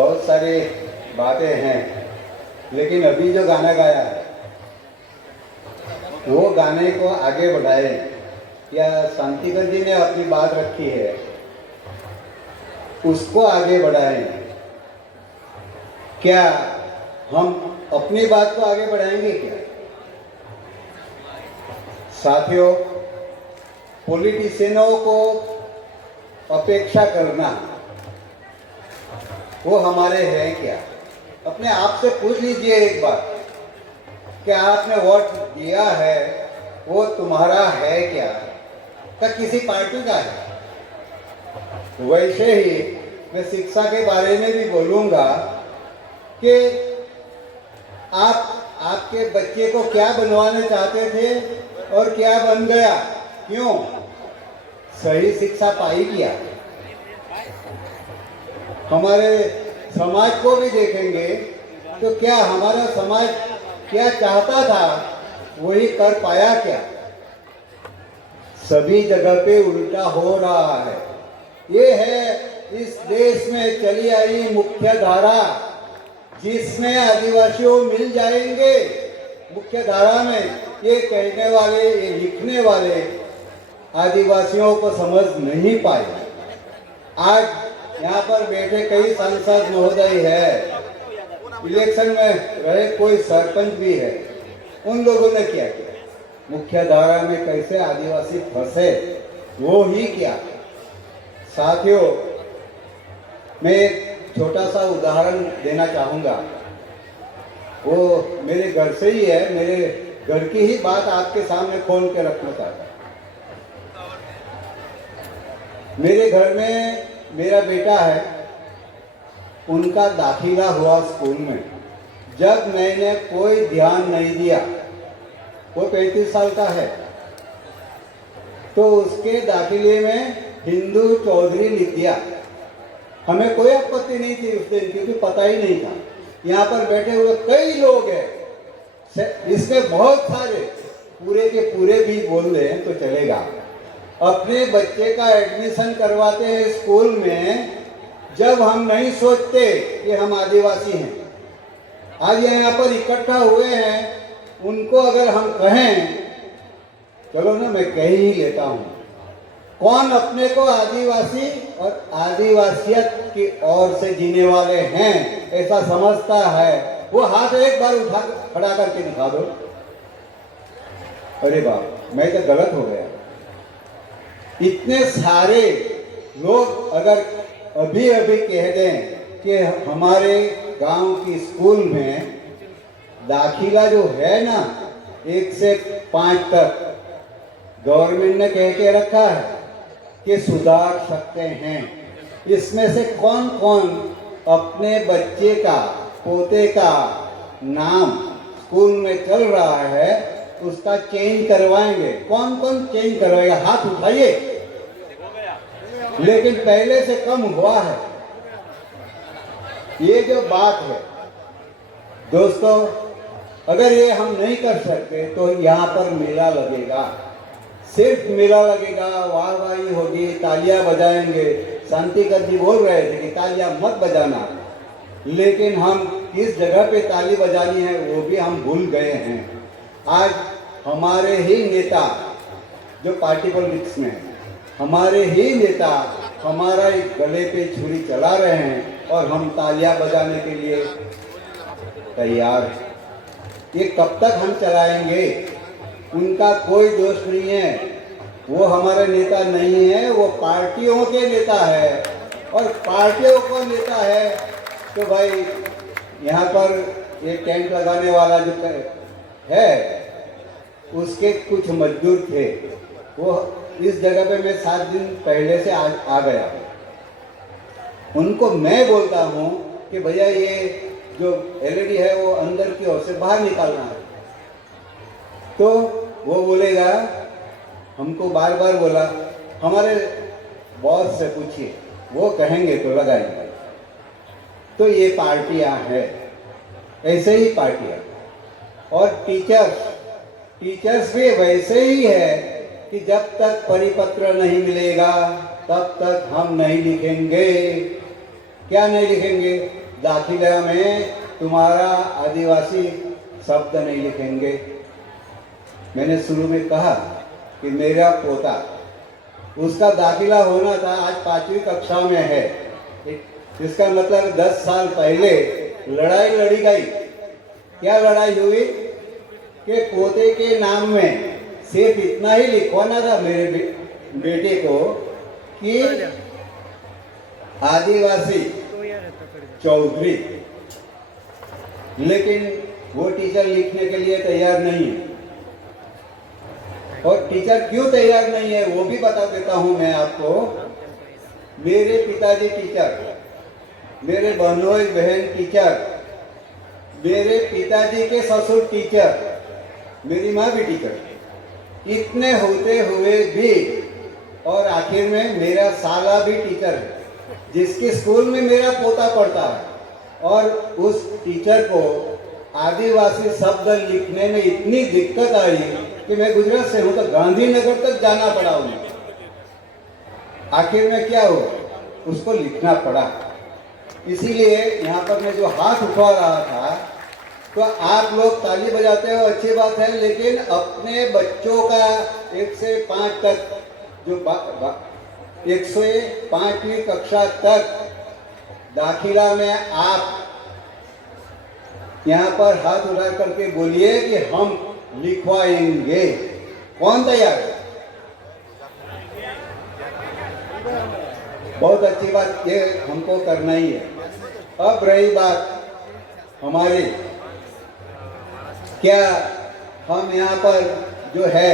बहुत सारी बातें हैं, लेकिन अभी जो गाना गाया है वो गाने को आगे बढ़ाए या शांतिकर जी ने अपनी बात रखी है उसको आगे बढ़ाएं। क्या हम अपनी बात को आगे बढ़ाएंगे क्या? साथियों, पॉलिटिशियनों को अपेक्षा करना वो हमारे हैं क्या? अपने आप से पूछ लीजिए एक बार, क्या आपने वोट दिया है वो तुम्हारा है क्या किसी पार्टी का है? वैसे ही मैं शिक्षा के बारे में भी बोलूंगा कि आपके बच्चे को क्या बनवाना चाहते थे और क्या बन गया, क्यों? सही शिक्षा पाई क्या? हमारे समाज को भी देखेंगे तो क्या हमारा समाज क्या चाहता था वही कर पाया क्या? सभी जगह पे उल्टा हो रहा है। ये है इस देश में चली आई मुख्य धारा, जिसमें आदिवासियों मिल जाएंगे। मुख्य धारा में ये कहने वाले, ये लिखने वाले आदिवासियों को समझ नहीं पाए। आज यहाँ पर बैठे कई सांसद महोदय है, इलेक्शन में रहे कोई सरपंच भी है, उन लोगों ने क्या किया? मुख्य धारा में कैसे आदिवासी फंसे वो ही क्या? साथियों, मैं एक छोटा सा उदाहरण देना चाहूँगा। वो मेरे घर से ही है, मेरे घर की ही बात आपके सामने खोल के रखना चाहता हूँ। मेरे घर में मेरा बेटा है, उनका दाखिला हुआ स्कूल में। जब मैंने कोई ध्यान नहीं दिया, वो 35 साल का है, तो उसके दाखिले में हिंदू चौधरी लिख दिया। हमें कोई आपत्ति नहीं थी उस दिन, क्योंकि पता ही नहीं था। यहाँ पर बैठे हुए कई लोग हैं, इसमें बहुत सारे पूरे के पूरे भी बोल दें तो चलेगा, अपने बच्चे का एडमिशन करवाते हैं स्कूल में जब हम नहीं सोचते कि हम आदिवासी हैं। आज यहाँ पर इकट्ठा हुए हैं, उनको अगर हम कहें, चलो ना मैं कह ही लेता हूँ, कौन अपने को आदिवासी और आदिवासियत की ओर से जीने वाले हैं ऐसा समझता है, वो हाथ एक बार उठा खड़ा करके दिखा दो। अरे बाप, मैं तो गलत हो गया। इतने सारे लोग अगर अभी अभी कह दें कि हमारे गांव की स्कूल में दाखिला जो है ना 1 से 5 तक गवर्नमेंट ने कह के रखा है कि सुधार सकते हैं, इसमें से कौन कौन अपने बच्चे का, पोते का नाम स्कूल में चल रहा है उसका चेंज करवाएंगे? कौन कौन चेंज करवाएगा? हाथ उठाइए। लेकिन पहले से कम हुआ है। ये जो बात है दोस्तों, अगर ये हम नहीं कर सकते तो यहाँ पर मेला लगेगा, सिर्फ मेला लगेगा, वाहवाही होगी, तालियां बजाएंगे। शांतिकर जी बोल रहे थे कि तालियां मत बजाना, लेकिन हम किस जगह पे ताली बजानी है वो भी हम भूल गए हैं। आज हमारे ही नेता जो पार्टी पॉलिटिक्स में है, हमारे ही नेता हमारा एक गले पे छुरी चला रहे हैं और हम तालियां बजाने के लिए तैयार हैं। ये कब तक हम चलाएंगे? उनका कोई दोष नहीं है, वो हमारे नेता नहीं है, वो पार्टियों के नेता है। और पार्टियों को नेता है तो भाई यहाँ पर ये टेंट लगाने वाला जो है उसके कुछ मजदूर थे, वो इस जगह पे मैं 7 दिन पहले से आ गया। उनको मैं बोलता हूँ कि भैया ये जो एलईडी है वो अंदर की ओर से बाहर निकालना है, तो वो बोलेगा, हमको बार बार बोला, हमारे बॉस से पूछिए, वो कहेंगे तो लगाएंगे। तो ये पार्टियां हैं, ऐसे ही पार्टियां। और टीचर्स भी वैसे ही है कि जब तक परिपत्र नहीं मिलेगा तब तक हम नहीं लिखेंगे। क्या नहीं लिखेंगे? दाखिला में तुम्हारा आदिवासी शब्द नहीं लिखेंगे। मैंने शुरू में कहा कि मेरा पोता, उसका दाखिला होना था, आज 5वीं कक्षा में है। इसका मतलब 10 साल पहले लड़ाई लड़ी गई। क्या लड़ाई हुई कि पोते के नाम में सिर्फ इतना ही लिखवाना था मेरे बेटे को कि आदिवासी चौधरी, लेकिन वो टीचर लिखने के लिए तैयार नहीं है। और टीचर क्यों तैयार नहीं है वो भी बता देता हूं मैं आपको। मेरे पिताजी टीचर, मेरे बहनोई बहन टीचर, मेरे पिताजी के ससुर टीचर, मेरी माँ भी टीचर, इतने होते हुए भी, और आखिर में मेरा साला भी टीचर है जिसके स्कूल में मेरा पोता पढ़ता है, और उस टीचर को आदिवासी शब्द लिखने में इतनी दिक्कत आई कि मैं गुजरात से हूं तो गांधीनगर तक जाना पड़ा उन्हें। आखिर में क्या हुआ, उसको लिखना पड़ा। इसीलिए यहाँ पर मैं जो हाथ उठा रहा था, तो आप लोग ताली बजाते हो, अच्छी बात है, लेकिन अपने बच्चों का 1 से 5 तक जो 1 से 5वीं कक्षा तक दाखिला में आप यहाँ पर हाथ उठा करके बोलिए कि हम लिखवाएंगे। कौन तैयार है? बहुत अच्छी बात, ये हमको करना ही है। अब रही बात हमारी, क्या हम यहाँ पर जो है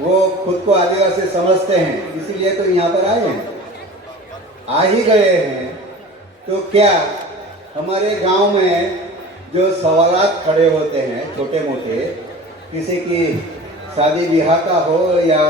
वो खुद को आदिवासी समझते हैं, इसीलिए तो यहाँ पर आए हैं, आ ही गए हैं। तो क्या हमारे गांव में जो सवालात खड़े होते हैं छोटे मोटे, किसी की शादी ब्याह का हो या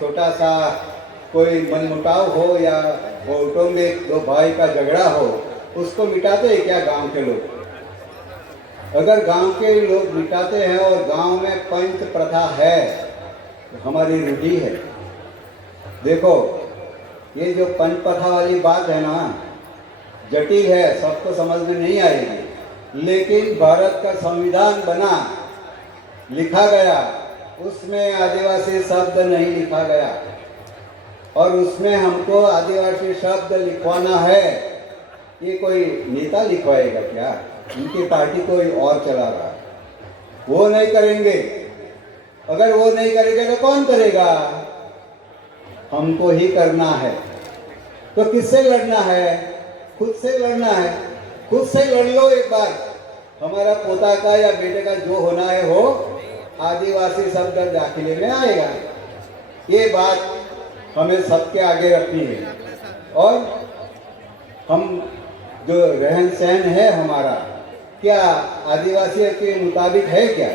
छोटा सा कोई मनमुटाव हो या वोटों में 2 भाई का झगड़ा हो, उसको मिटाते हैं क्या गांव के लोग? अगर गांव के लोग मिटाते हैं और गांव में पंच प्रथा है, हमारी रूढ़ी है। देखो, ये जो पंच प्रथा वाली बात है ना, जटिल है, सबको समझ में नहीं आएगी, लेकिन भारत का संविधान बना, लिखा गया, उसमें आदिवासी शब्द नहीं लिखा गया, और उसमें हमको आदिवासी शब्द लिखवाना है। ये कोई नेता लिखवाएगा क्या? उनकी पार्टी कोई और चला रहा है, वो नहीं करेंगे। अगर वो नहीं करेगा तो कौन करेगा? हमको ही करना है। तो किससे लड़ना है? खुद से लड़ना है। खुद से लड़ लो एक बार, हमारा पोता का या बेटे का जो होना है हो, आदिवासी शब्द दाखिले में आएगा। ये बात हमें सबके आगे रखनी है। और हम जो रहन सहन है हमारा, क्या आदिवासियों के मुताबिक है क्या?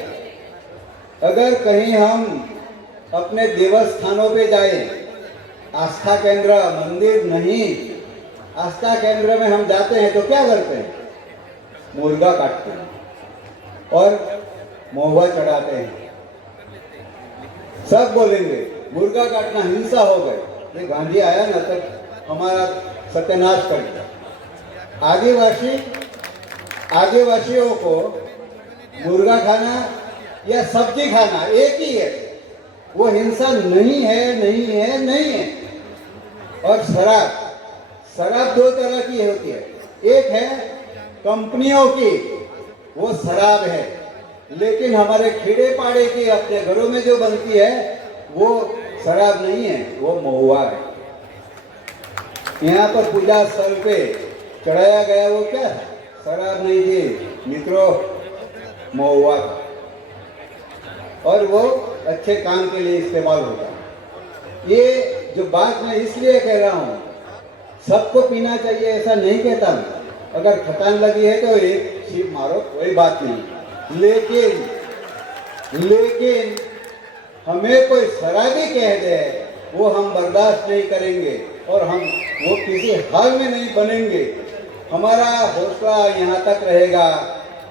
अगर कहीं हम अपने देवस्थानों पे जाए, आस्था केंद्र, मंदिर नहीं, आस्था केंद्र में हम जाते हैं तो क्या करते हैं? मुर्गा काटते हैं और महुआ चढ़ाते हैं। सब बोलेंगे मुर्गा काटना हिंसा हो गई। ये गांधी आया ना तब हमारा सत्यानाश कर दिया। आदिवासियों को मुर्गा खाना या सब्जी खाना एक ही है, वो हिंसा नहीं है, नहीं है, नहीं है। और शराब 2 तरह की होती है। एक है कंपनियों की, वो शराब है, लेकिन हमारे खेड़े पाड़े की अपने घरों में जो बनती है वो शराब नहीं है, वो महुआ है। यहाँ पर पूजा स्थल पे चढ़ाया गया वो क्या है? शराब नहीं थी मित्रों, महुआ था, और वो अच्छे काम के लिए इस्तेमाल होता है। ये जो बात मैं इसलिए कह रहा हूँ, सबको पीना चाहिए ऐसा नहीं कहता मैं। अगर थकान लगी है तो एक सीप मारो, कोई बात नहीं, लेकिन हमें कोई शराबी कह दे वो हम बर्दाश्त नहीं करेंगे, और हम वो किसी हाल में नहीं बनेंगे। हमारा हौसला यहाँ तक रहेगा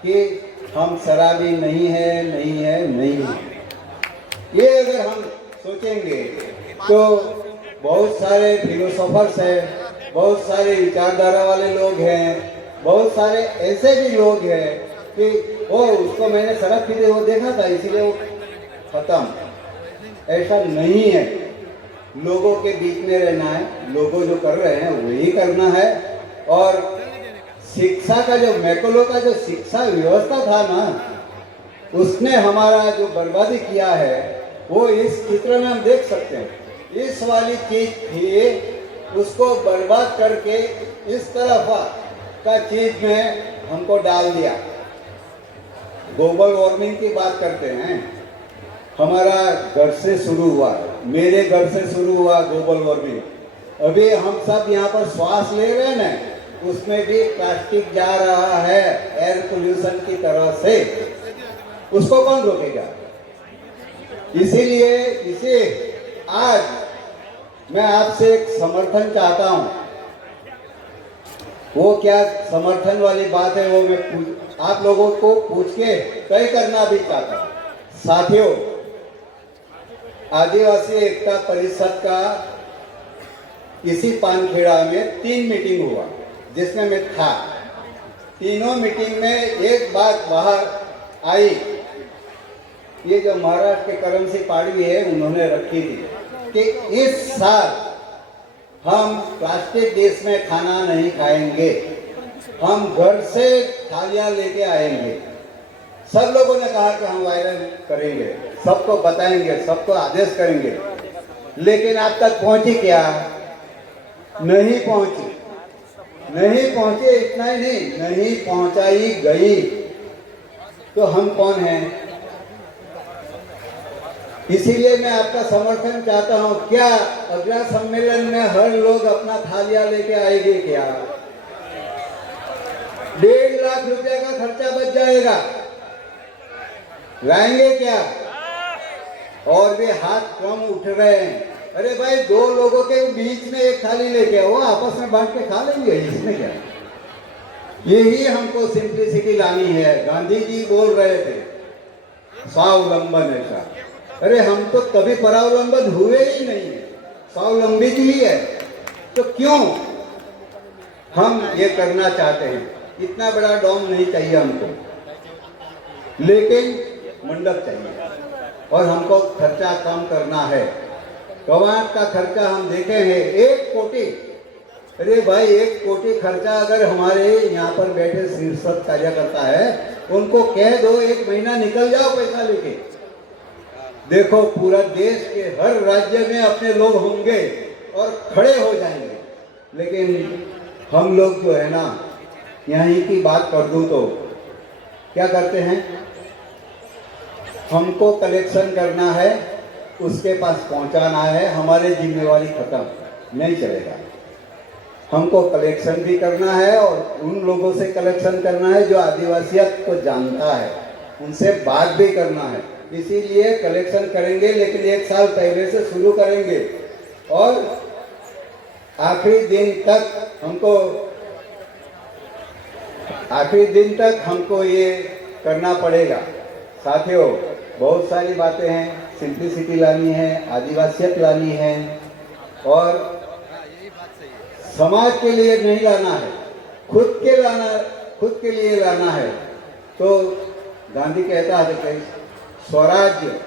कि हम शराबी नहीं है, नहीं है, नहीं है। ये अगर हम सोचेंगे तो बहुत सारे फिलोसोफर्स हैं, बहुत सारे विचारधारा वाले लोग हैं, बहुत सारे ऐसे भी लोग हैं कि वो उसको मैंने सड़क पे वो देखा था इसीलिए वो खत्म। ऐसा नहीं है, लोगों के बीच में रहना है, लोगों जो कर रहे हैं वही करना है। और शिक्षा का जो मैकोलो का जो शिक्षा व्यवस्था था ना, उसने हमारा जो बर्बादी किया है वो इस चित्र में हम देख सकते हैं। इस वाली चीज थी, उसको बर्बाद करके इस तरफ का चीज में हमको डाल दिया। ग्लोबल वार्मिंग की बात करते हैं, हमारा घर से शुरू हुआ, मेरे घर से शुरू हुआ ग्लोबल वार्मिंग। अभी हम सब यहाँ पर श्वास ले रहे हैं ना, उसमें भी प्लास्टिक जा रहा है एयर पोल्यूशन की तरह से, उसको कौन रोकेगा? इसीलिए इसे आज मैं आपसे एक समर्थन चाहता हूं। वो क्या समर्थन वाली बात है वो मैं आप लोगों को पूछ के तय करना भी चाहता हूं। साथियों, आदिवासी एकता परिषद का इसी पानखेड़ा में 3 मीटिंग हुआ जिसमें मैं था। तीनों मीटिंग में एक बात बाहर आई, ये जो महाराष्ट्र के करमसी पाड़वी है उन्होंने रखी थी कि इस साल हम प्लास्टिक डिश में खाना नहीं खाएंगे, हम घर से थालियां लेके आएंगे। सब लोगों ने कहा कि हम वायरल करेंगे, सबको बताएंगे, सबको आदेश करेंगे, लेकिन अब तक पहुंची क्या? नहीं पहुंची, नहीं पहुंचे। इतना ही नहीं पहुंचाई गई। तो हम कौन हैं? इसीलिए मैं आपका समर्थन चाहता हूं। क्या अगला सम्मेलन में हर लोग अपना थालियां लेके आएंगे? क्या 1.5 लाख रुपया का खर्चा बच जाएगा? लाएंगे क्या? और भी हाथ कम उठ रहे हैं। अरे भाई, 2 लोगों के बीच में एक थाली लेके आओ, आपस में बांट के खा लेंगे, इसमें क्या? यही हमको सिंप्लिसिटी लानी है। गांधी जी बोल रहे थे स्वावलंबन ऐसा। अरे हम तो कभी परावलंबन हुए ही नहीं है, स्वावलंबित ही है। तो क्यों हम ये करना चाहते हैं? इतना बड़ा डोम नहीं चाहिए हमको, लेकिन मंडप चाहिए और हमको खर्चा कम करना है। कवाट का खर्चा हम देखे हैं 1 कोटी। अरे भाई, 1 कोटी खर्चा अगर हमारे यहाँ पर बैठे शीर्षक कार्यकर्ता है, उनको कह दो 1 महीना निकल जाओ पैसा लेके। देखो, पूरा देश के हर राज्य में अपने लोग होंगे और खड़े हो जाएंगे। लेकिन हम लोग जो है ना, यहीं की बात कर दूं तो क्या करते हैं? हमको कलेक्शन करना है, उसके पास पहुंचाना है, हमारी जिम्मेवारी खत्म, नहीं चलेगा। हमको कलेक्शन भी करना है और उन लोगों से कलेक्शन करना है जो आदिवासियत को जानता है, उनसे बात भी करना है। इसीलिए कलेक्शन करेंगे, लेकिन 1 साल पहले से शुरू करेंगे और आखिरी दिन तक हमको ये करना पड़ेगा। साथियों, बहुत सारी बातें हैं, सिंप्लिसिटी लानी है, आदिवासियत लानी है और समाज के लिए नहीं लाना है, खुद के लिए लाना है। तो गांधी कहता है कि स्वराज्य,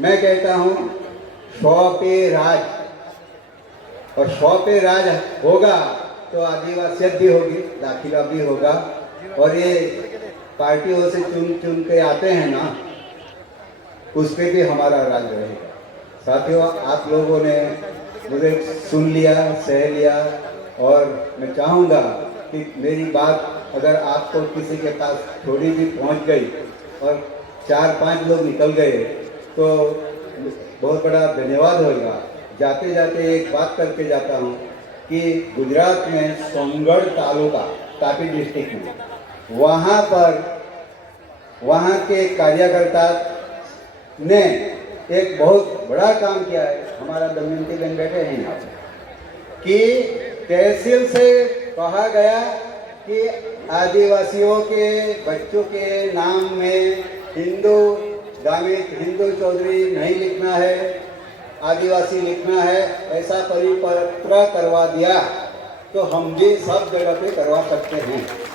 मैं कहता हूं स्व पे राज, और स्व पे राज होगा तो आदिवासियत भी होगी, दाखिला भी होगा। और ये पार्टियों से चुन के आते हैं ना, उस पे भी हमारा राज रहेगा। साथियों, आप लोगों ने मुझे सुन लिया, सह लिया, और मैं चाहूँगा कि मेरी बात अगर आपको किसी के पास थोड़ी भी पहुँच गई और 4-5 लोग निकल गए तो बहुत बड़ा धन्यवाद होगा। जाते जाते एक बात करके जाता हूँ कि गुजरात में सोनगढ़ तालुका, तापी डिस्ट्रिक्ट में, वहाँ के कार्यकर्ता ने एक बहुत बड़ा काम किया है। हमारा दमयंती बहन बैठे हैं यहाँ पर, कि तहसील से कहा गया कि आदिवासियों के बच्चों के नाम में हिंदू गामित, हिंदू चौधरी नहीं लिखना है, आदिवासी लिखना है, ऐसा परिपत्र करवा दिया। तो हम ये सब जगह पे करवा सकते हैं।